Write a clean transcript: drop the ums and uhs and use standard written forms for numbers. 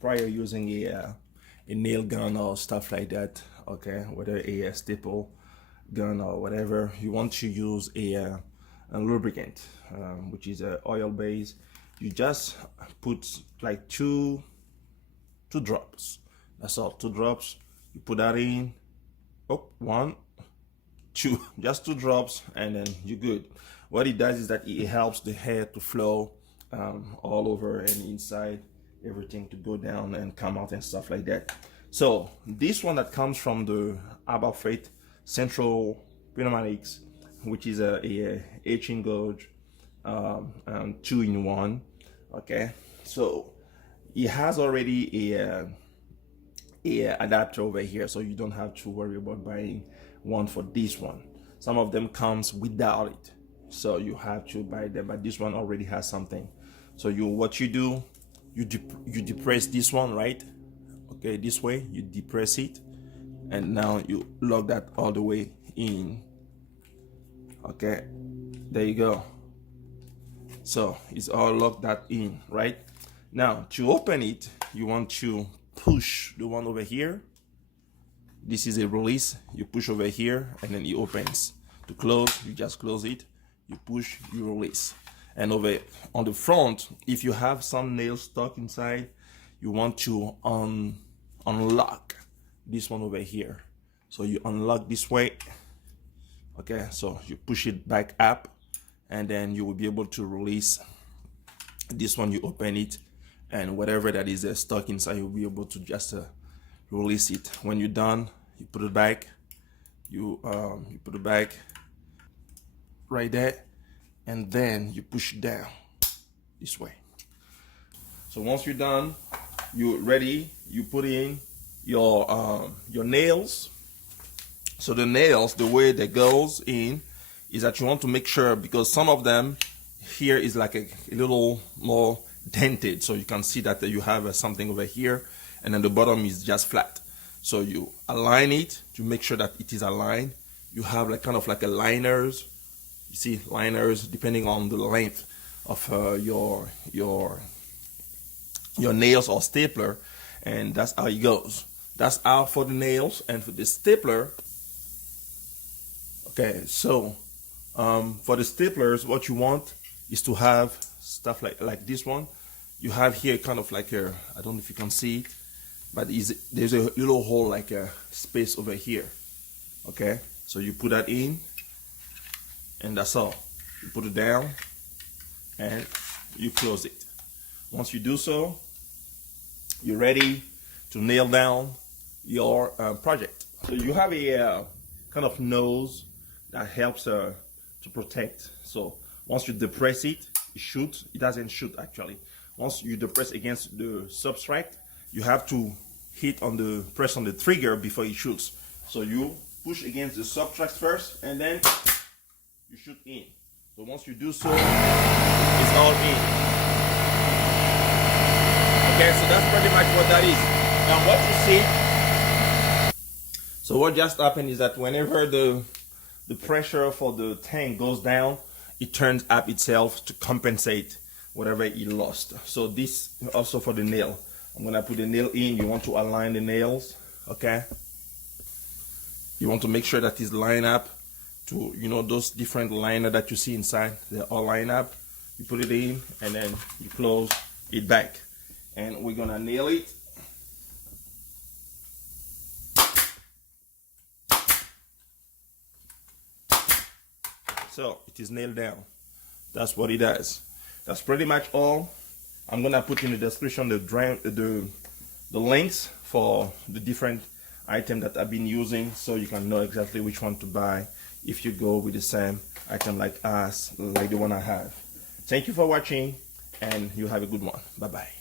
prior using a nail gun or stuff like that, okay, whether a staple gun or whatever, you want to use a lubricant, which is oil based. You just put like two drops. That's all, 2 drops. You put that in. Oh, 1, 2, just 2 drops, and then you're good. What it does is that it helps the hair to flow all over and inside, everything to go down and come out and stuff like that. So this one that comes from the Freight Central Pneumatics, which is a 8-inch gauge, 2-in-1. Okay, so it has already a adapter over here, so you don't have to worry about buying one for this one. Some of them comes without it, so you have to buy them, but this one already has something. So what you do, you depress this one, right? Okay, this way you depress it, and now you lock that all the way in. Okay, there you go. So it's all locked that in, right? Now to open it, you want to push the one over here. This is a release. You push over here and then it opens. To close, you just close it. You push, you release. And over on the front, if you have some nails stuck inside, you want to unlock this one over here. So you unlock this way. Okay, so you push it back up, and then you will be able to release this one. You open it, and whatever that is stuck inside, you'll be able to just release it. When you're done, you put it back. You put it back right there, and then you push it down this way. So once you're done, you're ready. You put in your nails. So the nails, the way that goes in is that you want to make sure, because some of them here is like a little more dented, so you can see that you have something over here, and then the bottom is just flat. So you align it to make sure that it is aligned. You have like kind of like a liners. You see liners depending on the length of your nails or stapler, and that's how it goes. That's how for the nails. And for the stapler, okay, so for the staplers, what you want is to have stuff like this one. You have here kind of like a, I don't know if you can see it, but there's a little hole, like a space over here. Okay, so you put that in, and that's all. You put it down and you close it. Once you do so, you're ready to nail down your project. So you have a kind of nose that helps to protect. So once you depress it, it shoots. It doesn't shoot actually. Once you depress against the substrate, you have to press on the trigger before it shoots. So you push against the substrate first, and then you shoot in. So once you do so, it's all in. Okay, so that's pretty much what that is. Now what you see, so what just happened is that whenever the pressure for the tank goes down, it turns up itself to compensate whatever it lost. So this also for the nail. I'm gonna put the nail in. You want to align the nails, okay? You want to make sure that it's lined up to, you know, those different liner that you see inside. They're all lined up. You put it in, and then you close it back. And we're gonna nail it. So it is nailed down. That's what it does. That's pretty much all. I'm gonna put in the description the links for the different items that I've been using, so you can know exactly which one to buy if you go with the same item like the one I have. Thank you for watching, and you have a good one. Bye bye.